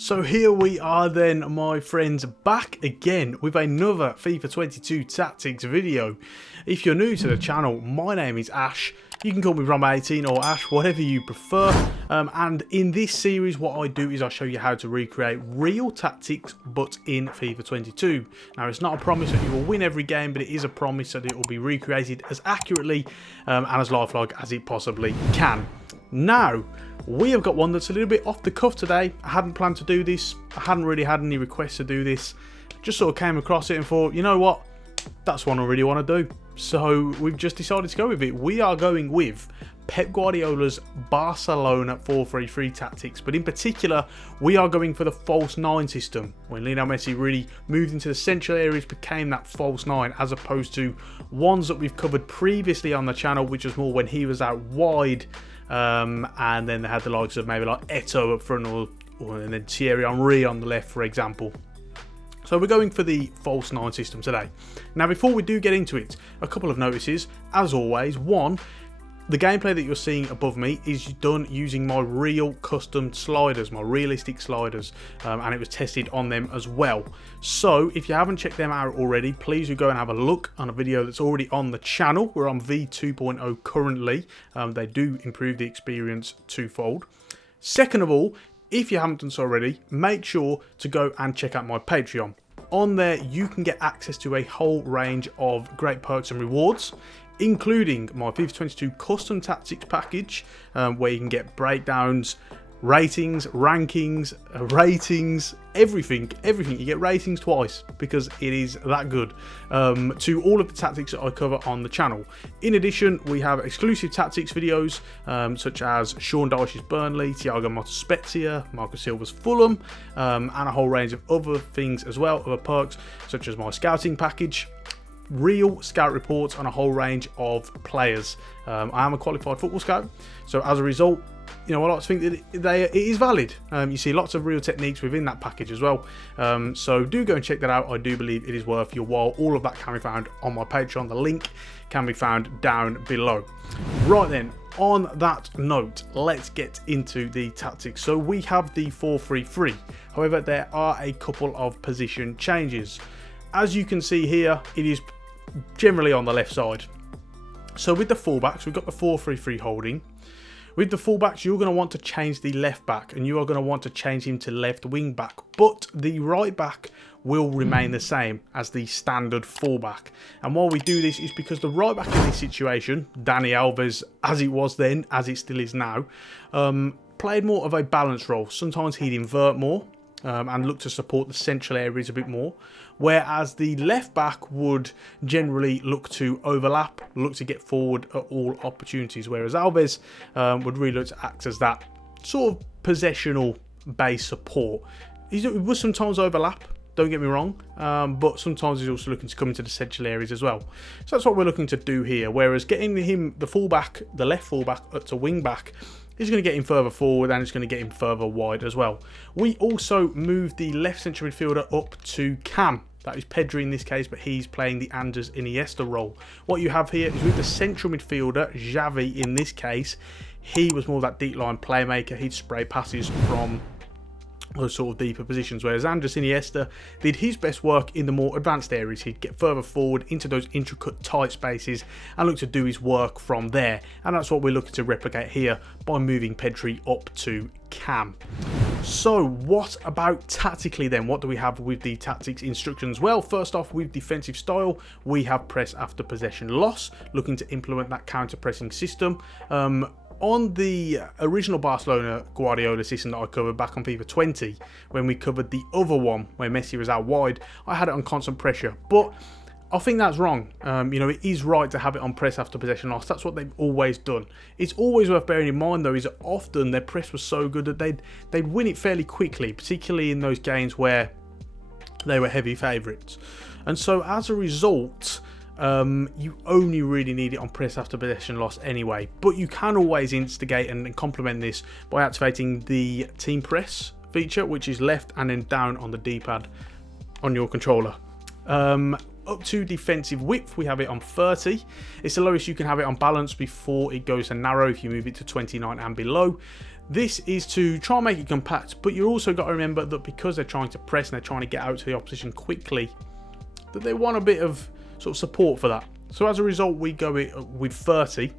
So here we are then, my friends, back again with another FIFA 22 Tactics video. If you're new to the channel, my name is Ash. You can call me Rom18 or Ash, whatever you prefer. And in this series, what I do is I show you how to recreate real tactics, but in FIFA 22. Now, it's not a promise that you will win every game, but it is a promise that it will be recreated as accurately and as lifelike as it possibly can. Now, we have got one that's a little bit off the cuff today. I hadn't planned to do this. I hadn't really had any requests to do this. Just sort of came across it and thought, you know what? That's one I really want to do. So we've just decided to go with it. We are going with Pep Guardiola's Barcelona 4-3-3 tactics. But in particular, we are going for the false 9 system. When Lionel Messi really moved into the central areas, became that false 9, as opposed to ones that we've covered previously on the channel, which was more when he was out wide. And then they had the likes of maybe like Eto'o up front, and then Thierry Henry on the left, for example. So we're going for the false 9 system today. Now, before we do get into it, a couple of notices. As always, one, the gameplay that you're seeing above me is done using my real custom sliders, my realistic sliders, and it was tested on them as well. So if you haven't checked them out already, please do go and have a look on a video that's already on the channel. We're on V2.0 currently. They do improve the experience twofold. Second of all, if you haven't done so already, make sure to go and check out my Patreon. On there, you can get access to a whole range of great perks and rewards, including my FIFA 22 custom tactics package, where you can get breakdowns, ratings, rankings, everything. You get ratings twice because it is that good, to all of the tactics that I cover on the channel. In addition, we have exclusive tactics videos, such as Sean Dyche's Burnley, Thiago Motta's Spezia, Marco Silva's Fulham, and a whole range of other things as well, other perks such as my scouting package, real scout reports on a whole range of players. I am a qualified football scout, so as a result, you know, I like to think that it is valid. You see lots of real techniques within that package as well. So do go and check that out. I do believe it is worth your while. All of that can be found on my Patreon. The link can be found down below. Right then, on that note, let's get into the tactics. So we have the 4-3-3. However, there are a couple of position changes. As you can see here, it is generally on the left side. So with the fullbacks, we've got the 4-3-3 holding. With the fullbacks, you're going to want to change the left back, and you are going to want to change him to left wing back. But the right back will remain the same as the standard fullback. And why we do this is because the right back in this situation, Dani Alves, as it was then, as it still is now, played more of a balanced role. Sometimes he'd invert more and look to support the central areas a bit more, whereas the left back would generally look to overlap, look to get forward at all opportunities, whereas Alves would really look to act as that sort of possessional base support. He would sometimes overlap, don't get me wrong, but sometimes he's also looking to come into the central areas as well. So that's what we're looking to do here, whereas getting him, the fullback, the left fullback, up to wing back, is going to get him further forward, and it's going to get him further wide as well. We also moved the left central midfielder up to Cam. That is Pedri in this case, but he's playing the Andres Iniesta role. What you have here is with the central midfielder, Xavi in this case, he was more that deep line playmaker. He'd spray passes from those sort of deeper positions, whereas Andres Iniesta did his best work in the more advanced areas. He'd get further forward into those intricate tight spaces and look to do his work from there, and that's what we're looking to replicate here by moving Pedri up to Cam. So what about tactically then? What do we have with the tactics instructions? Well, first off, with defensive style, we have press after possession loss, looking to implement that counter pressing system. On the original Barcelona Guardiola system that I covered back on FIFA 20, when we covered the other one where Messi was out wide, I had it on constant pressure, but I think that's wrong. You know, it is right to have it on press after possession loss. That's what they've always done. It's always worth bearing in mind, though, is that often their press was so good that they'd win it fairly quickly, particularly in those games where they were heavy favourites. And so as a result, you only really need it on press after possession loss anyway, but you can always instigate and complement this by activating the team press feature, which is left and then down on the D-pad on your controller. Up to defensive width, we have it on 30. It's the lowest you can have it on balance before it goes to narrow if you move it to 29 and below. This is to try and make it compact, but you also got to remember that because they're trying to press and they're trying to get out to the opposition quickly, that they want a bit of sort of support for that. So as a result, we go with 30,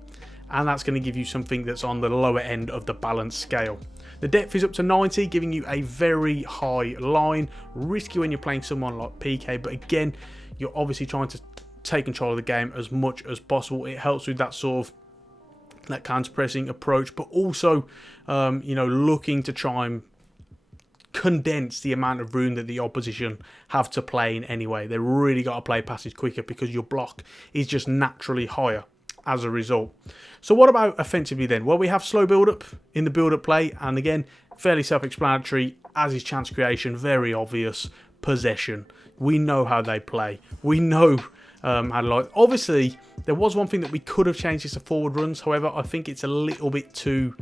and that's going to give you something that's on the lower end of the balance scale. The depth is up to 90, giving you a very high line. Risky when you're playing someone like PK, but again, you're obviously trying to take control of the game as much as possible. It helps with that sort of that counter-pressing approach, but also, you know, looking to try and condense the amount of room that the opposition have to play in anyway. They really got to play passes quicker because your block is just naturally higher as a result. So what about offensively then? Well, we have slow build-up in the build-up play, and again, fairly self-explanatory, as is chance creation, very obvious. Possession. We know how they play. We know how to like. Obviously, there was one thing that we could have changed is the forward runs. However, I think it's a little bit too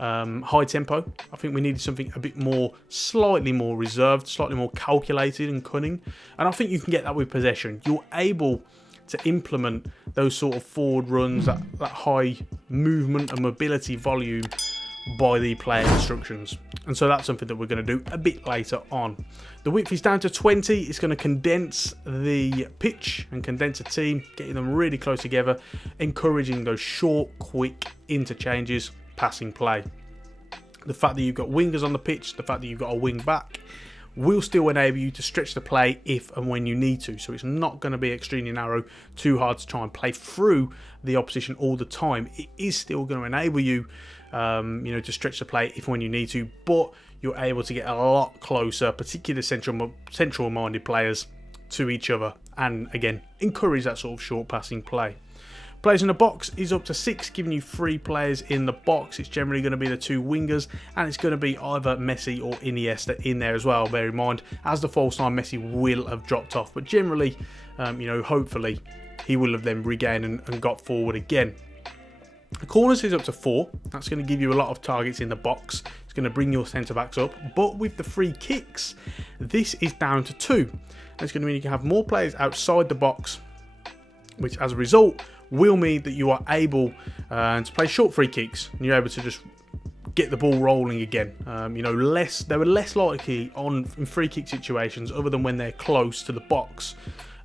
high tempo. I think we needed something a bit more, slightly more reserved, slightly more calculated and cunning. And I think you can get that with possession. You're able to implement those sort of forward runs, that high movement and mobility volume by the player instructions. And so that's something that we're going to do a bit later on. The width is down to 20. It's going to condense the pitch and condense a team, getting them really close together, encouraging those short, quick interchanges, passing play. The fact that you've got wingers on the pitch, the fact that you've got a wing back, will still enable you to stretch the play if and when you need to. So it's not going to be extremely narrow, too hard to try and play through the opposition all the time. It is still going to enable you, you know, to stretch the play if and when you need to, but you're able to get a lot closer, particularly central-minded players, to each other, and again, encourage that sort of short passing play. Players in the box is up to 6, giving you 3 players in the box. It's generally going to be the 2 wingers, and it's going to be either Messi or Iniesta in there as well. Bear in mind, as the false 9, Messi will have dropped off, but generally, you know, hopefully, he will have then regained and got forward again. The corners is up to 4. That's going to give you a lot of targets in the box. It's going to bring your centre backs up. But with the free kicks, this is down to 2. That's going to mean you can have more players outside the box, which as a result will mean that you are able to play short free kicks, and you're able to just get the ball rolling again. You know, they were less likely in free kick situations, other than when they're close to the box,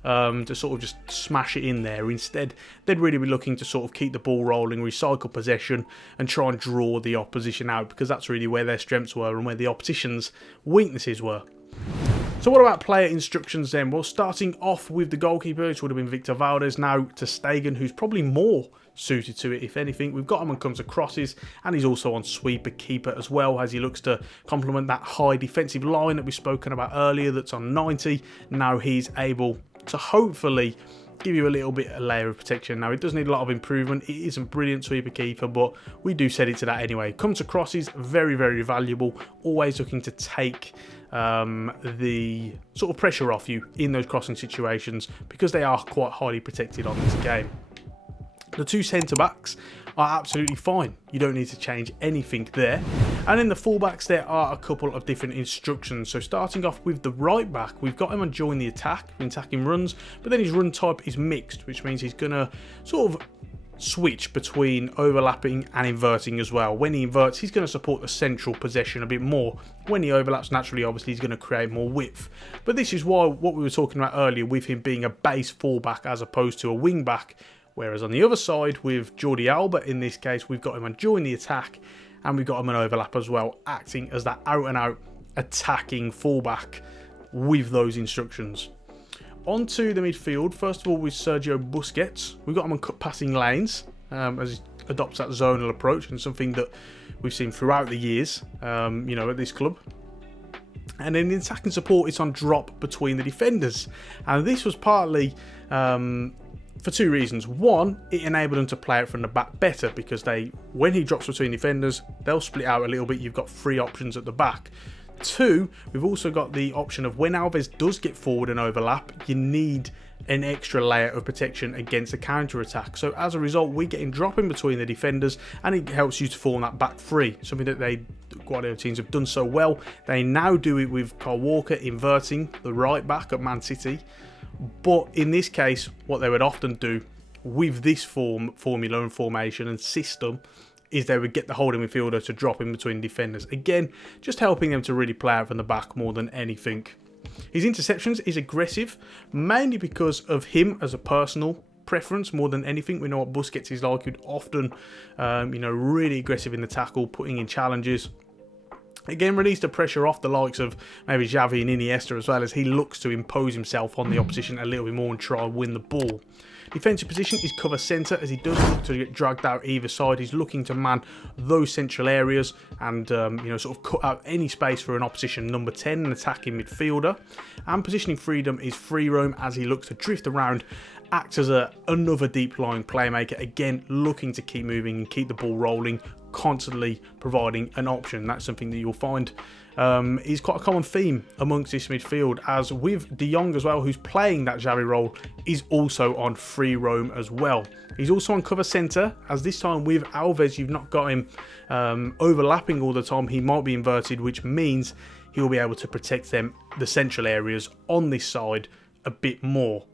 to sort of just smash it in there. Instead, they'd really be looking to sort of keep the ball rolling, recycle possession, and try and draw the opposition out, because that's really where their strengths were and where the opposition's weaknesses were. So what about player instructions then? Well, starting off with the goalkeeper, which would have been Victor Valdez, now to Stegen, who's probably more suited to it, if anything. We've got him on comes to crosses, and he's also on sweeper keeper as well, as he looks to complement that high defensive line that we've spoken about earlier that's on 90. Now he's able to hopefully give you a little bit of layer of protection. Now, it does need a lot of improvement. It isn't brilliant sweeper keeper, but we do set it to that anyway. Comes to crosses, very, very valuable. Always looking to take the sort of pressure off you in those crossing situations, because they are quite highly protected on this game. The 2 centre-backs are absolutely fine. You don't need to change anything there. And in the fullbacks, there are a couple of different instructions. So starting off with the right back, we've got him on join the attack, attacking runs, but then his run type is mixed, which means he's going to sort of switch between overlapping and inverting as well. When he inverts, he's going to support the central possession a bit more. When he overlaps, naturally, obviously, he's going to create more width. But this is why what we were talking about earlier with him being a base fullback as opposed to a wing back. Whereas on the other side, with Jordi Alba, in this case, we've got him on join the attack, and we've got him on overlap as well, acting as that out-and-out attacking fullback with those instructions. Onto the midfield, first of all with Sergio Busquets. We've got him on cut passing lanes, as he adopts that zonal approach, and something that we've seen throughout the years, you know, at this club. And then in attacking support, it's on drop between the defenders. And this was partly for 2 reasons. One, it enabled them to play it from the back better, because when he drops between defenders, they'll split out a little bit. You've got 3 options at the back. 2, we've also got the option of when Alves does get forward and overlap, you need an extra layer of protection against a counter attack. So as a result, we get him dropping between the defenders, and it helps you to form that back 3, something that Guardiola teams have done so well. They now do it with Kyle Walker inverting the right back at Man City. But in this case, what they would often do with this formula and formation and system is they would get the holding midfielder to drop in between defenders. Again, just helping them to really play out from the back more than anything. His interceptions is aggressive, mainly because of him as a personal preference more than anything. We know what Busquets is like. He'd often, really aggressive in the tackle, putting in challenges. Again, release the pressure off the likes of maybe Xavi and Iniesta, as well as he looks to impose himself on the opposition a little bit more and try and win the ball. Defensive position is cover centre, as he does look to get dragged out either side. He's looking to man those central areas and sort of cut out any space for an opposition number 10, an attacking midfielder. And positioning freedom is free roam, as he looks to drift around, acts as another deep lying playmaker, again looking to keep moving and keep the ball rolling, constantly providing an option. That's something that you'll find is quite a common theme amongst this midfield, as with De Jong as well, who's playing that Xavi role, is also on free roam as well. He's also on cover centre, as this time with Alves you've not got him overlapping all the time. He might be inverted, which means he'll be able to protect the central areas on this side a bit more.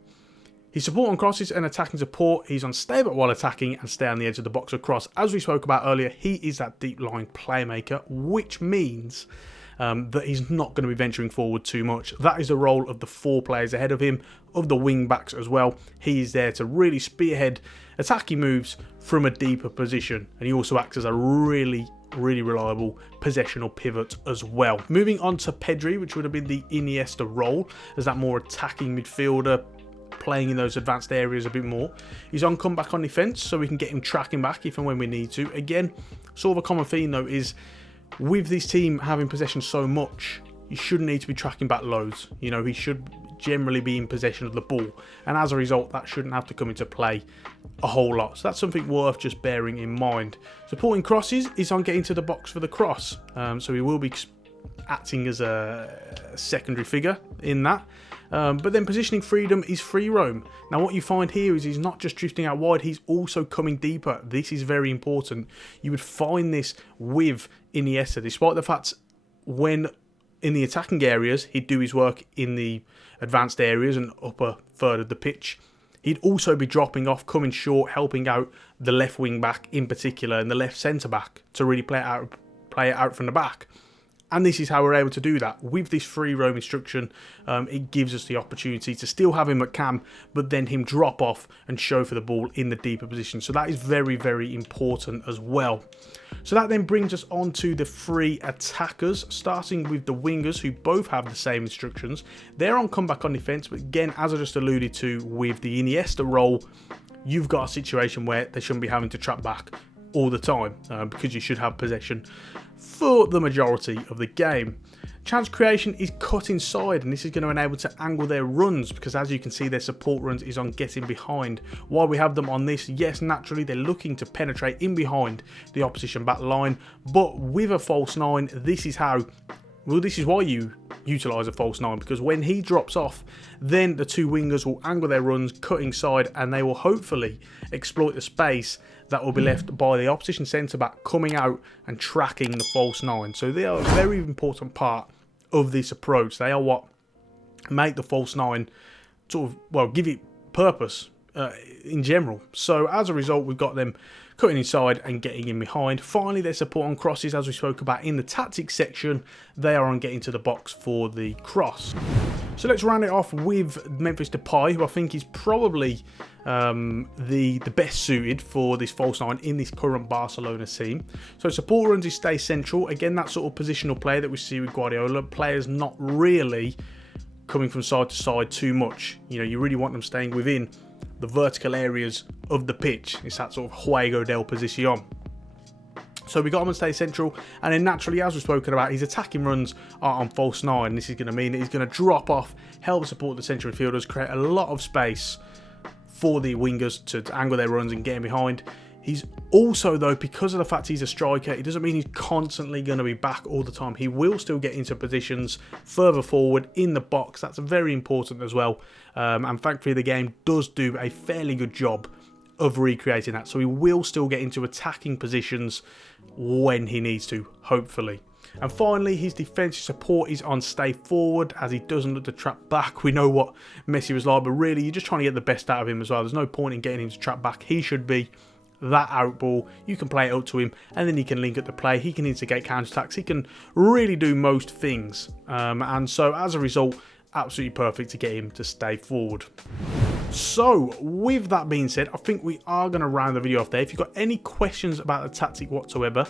His support on crosses and attacking support, he's on stay back while attacking and stay on the edge of the box across. As we spoke about earlier, he is that deep lying playmaker, which means that he's not going to be venturing forward too much. That is the role of the 4 players ahead of him, of the wing backs as well. He is there to really spearhead attacking moves from a deeper position, and he also acts as a really reliable possessional pivot as well. Moving on to Pedri, which would have been the Iniesta role as that more attacking midfielder, playing in those advanced areas a bit more. He's on comeback on defence, so we can get him tracking back if and when we need to. Again, sort of a common theme though is with this team having possession so much, you shouldn't need to be tracking back loads. He should generally be in possession of the ball, and as a result that shouldn't have to come into play a whole lot. So that's something worth just bearing in mind. Supporting crosses is on getting to the box for the cross, so he will be acting as a secondary figure in that. But then positioning freedom is free roam. Now what you find here is he's not just drifting out wide, he's also coming deeper. This is very important. You would find this with Iniesta, despite the fact when in the attacking areas he'd do his work in the advanced areas and upper third of the pitch. He'd also be dropping off, coming short, helping out the left wing back in particular and the left centre back to really play it out from the back. And this is how we're able to do that. With this free roam instruction, it gives us the opportunity to still have him at cam, but then him drop off and show for the ball in the deeper position. So that is very important as well. So that then brings us on to the 3 attackers, starting with the wingers, who both have the same instructions. They're on comeback on defence, but again, as I just alluded to with the Iniesta role, you've got a situation where they shouldn't be having to trap back all the time, because you should have possession for the majority of the game. Chance creation is cut inside, and this is going to enable to angle their runs, because as you can see their support runs is on getting behind. While we have them on this, yes, naturally they're looking to penetrate in behind the opposition back line, but with a false 9, this is why you utilise a false 9, because when he drops off, then the 2 wingers will angle their runs, cut inside, and they will hopefully exploit the space that will be left by the opposition centre-back coming out and tracking the false 9. So they are a very important part of this approach. They are what make the false 9 sort of, give it purpose in general. So as a result, we've got them cutting inside and getting in behind. Finally, their support on crosses, as we spoke about in the tactics section, they are on getting to the box for the cross. So let's round it off with Memphis Depay, who I think is probably the best suited for this false 9 in this current Barcelona team. So support runs is stay central. Again, that sort of positional play that we see with Guardiola. Players not really coming from side to side too much. You really want them staying within the vertical areas of the pitch. It's that sort of juego del posición. So we got him on stay central, and then naturally, as we've spoken about, his attacking runs are on false 9. This is going to mean that he's going to drop off, help support the central midfielders, create a lot of space for the wingers to angle their runs and get in behind. He's also, though, because of the fact he's a striker, it doesn't mean he's constantly going to be back all the time. He will still get into positions further forward in the box. That's very important as well. And thankfully, the game does do a fairly good job of recreating that. So he will still get into attacking positions when he needs to, hopefully. And finally, his defensive support is on stay forward, as he doesn't look to trap back. We know what Messi was like, but really, you're just trying to get the best out of him as well. There's no point in getting him to trap back. He should be that out ball, you can play it up to him, and then he can link up the play, he can instigate counter-attacks, he can really do most things. And so as a result, absolutely perfect to get him to stay forward. So with that being said, I think we are going to round the video off there. If you've got any questions about the tactic whatsoever,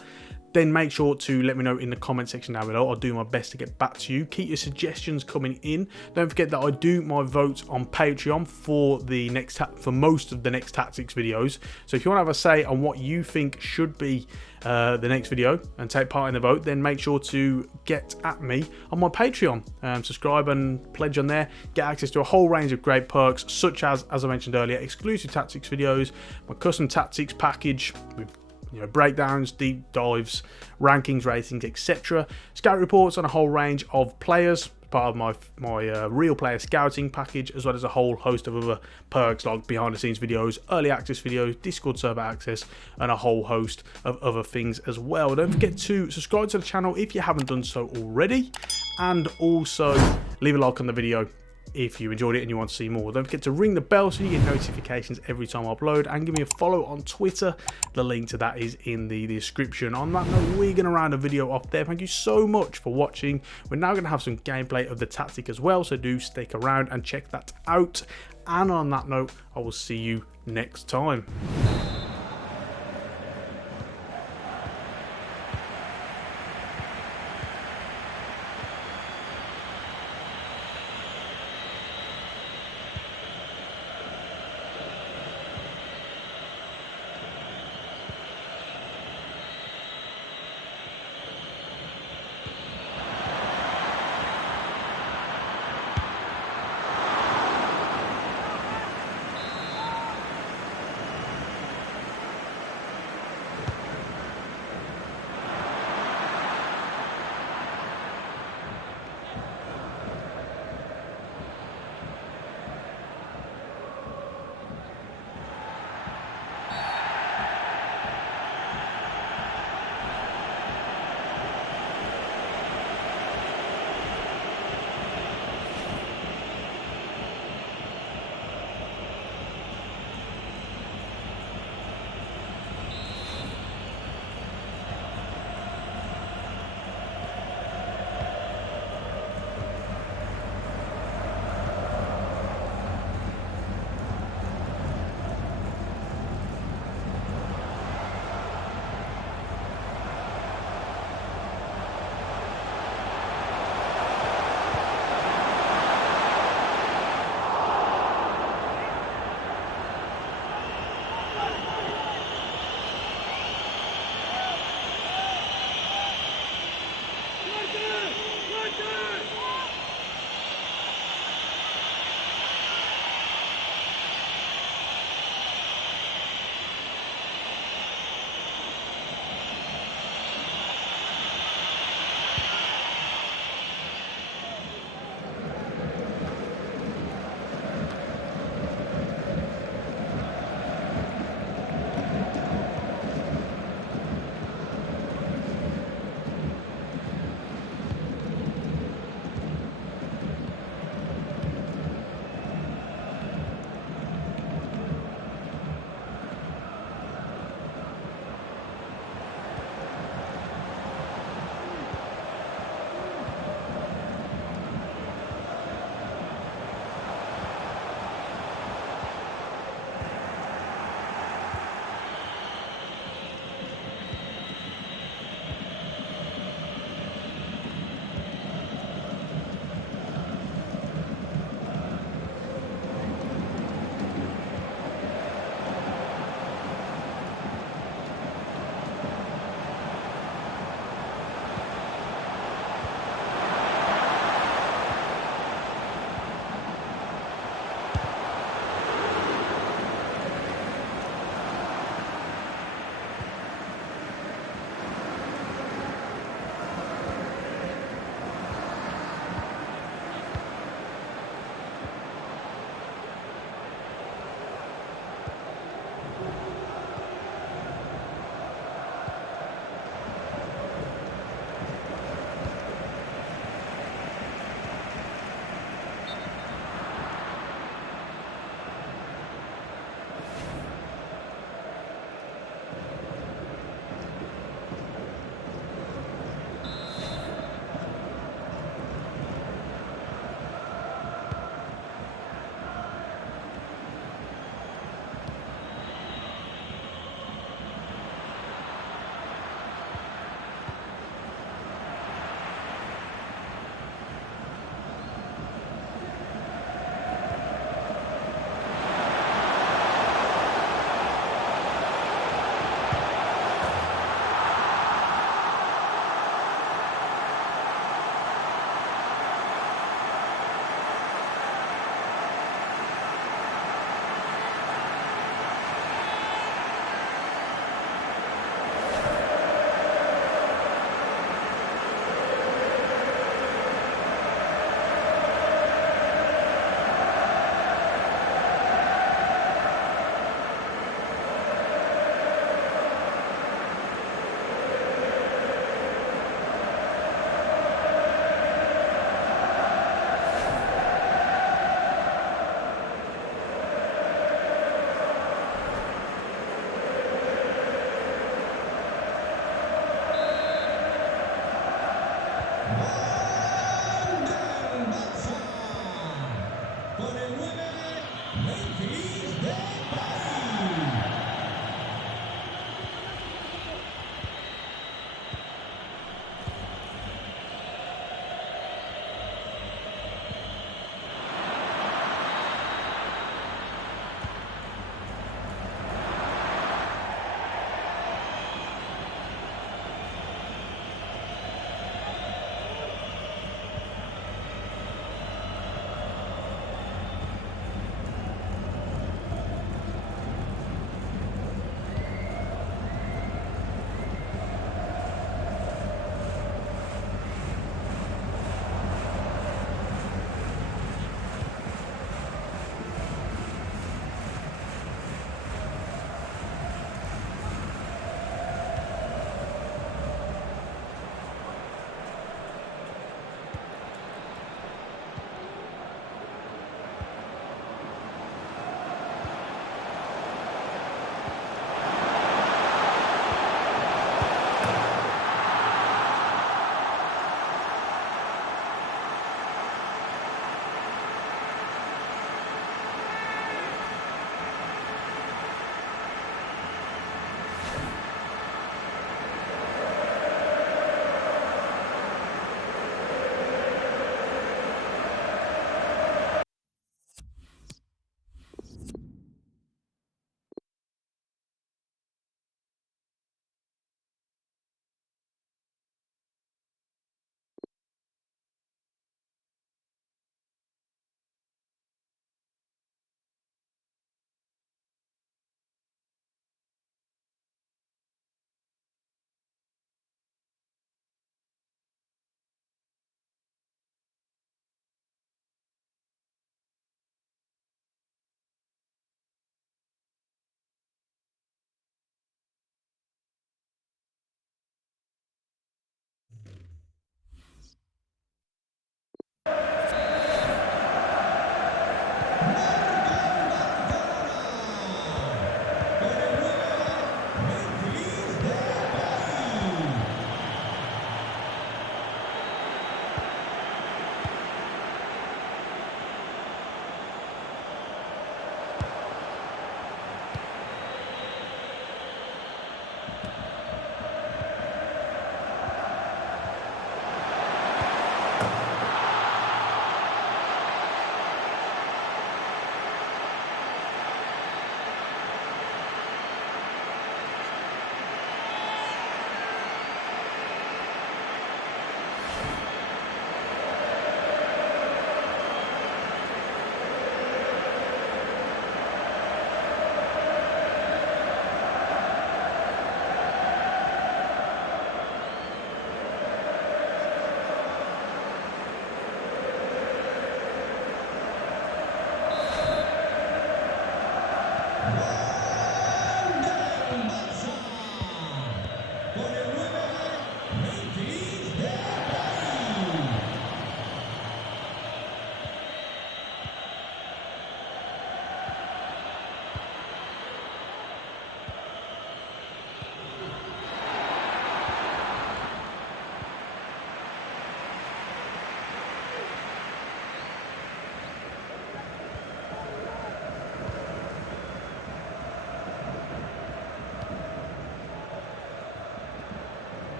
then make sure to let me know in the comment section down below. I'll do my best to get back to you. Keep your suggestions coming in. Don't forget that I do my votes on Patreon for the for most of the next tactics videos. So if you want to have a say on what you think should be the next video and take part in the vote, then make sure to get at me on my Patreon. Subscribe and pledge on there. Get access to a whole range of great perks, such as I mentioned earlier, exclusive tactics videos, my custom tactics package with breakdowns, deep dives, rankings, ratings, etc. Scout reports on a whole range of players, part of my real player scouting package, as well as a whole host of other perks like behind the scenes videos, early access videos, Discord server access, and a whole host of other things as well. Don't forget to subscribe to the channel if you haven't done so already, and also leave a like on the video if you enjoyed it and you want to see more. Don't forget to ring the bell so you get notifications every time I upload, and give me a follow on Twitter. The link to that is in the description. On that note, we're going to round the video off there. Thank you so much for watching. We're now going to have some gameplay of the tactic as well, so do stick around and check that out. And on that note, I will see you next time.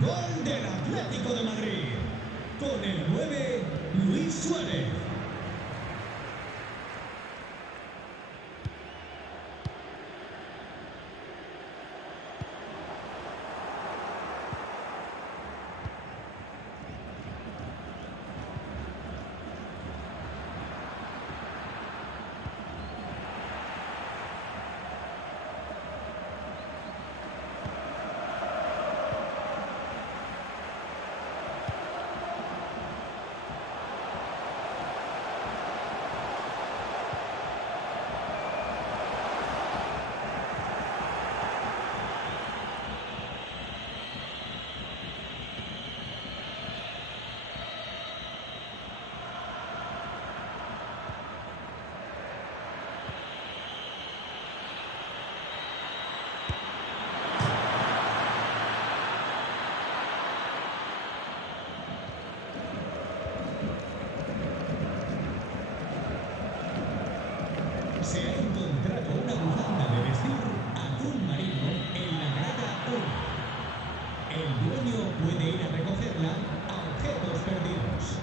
Gol del Atlético de Madrid. Con el 9, Luis Suárez. Se ha encontrado una bufanda de vestir azul marino en la grada 1. El dueño puede ir a recogerla a objetos perdidos.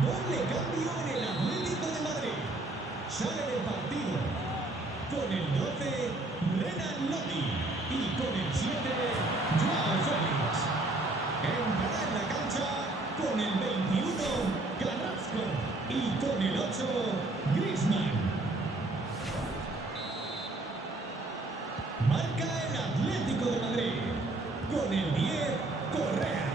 Doble cambio en el Atlético de Madrid. Sale del partido con el 12, Renan Lodi, y con el 7, Joao Félix. Entrará en la cancha con el 21, Carrasco, y con el 8, Griezmann. Marca el Atlético de Madrid con el 10, Correa.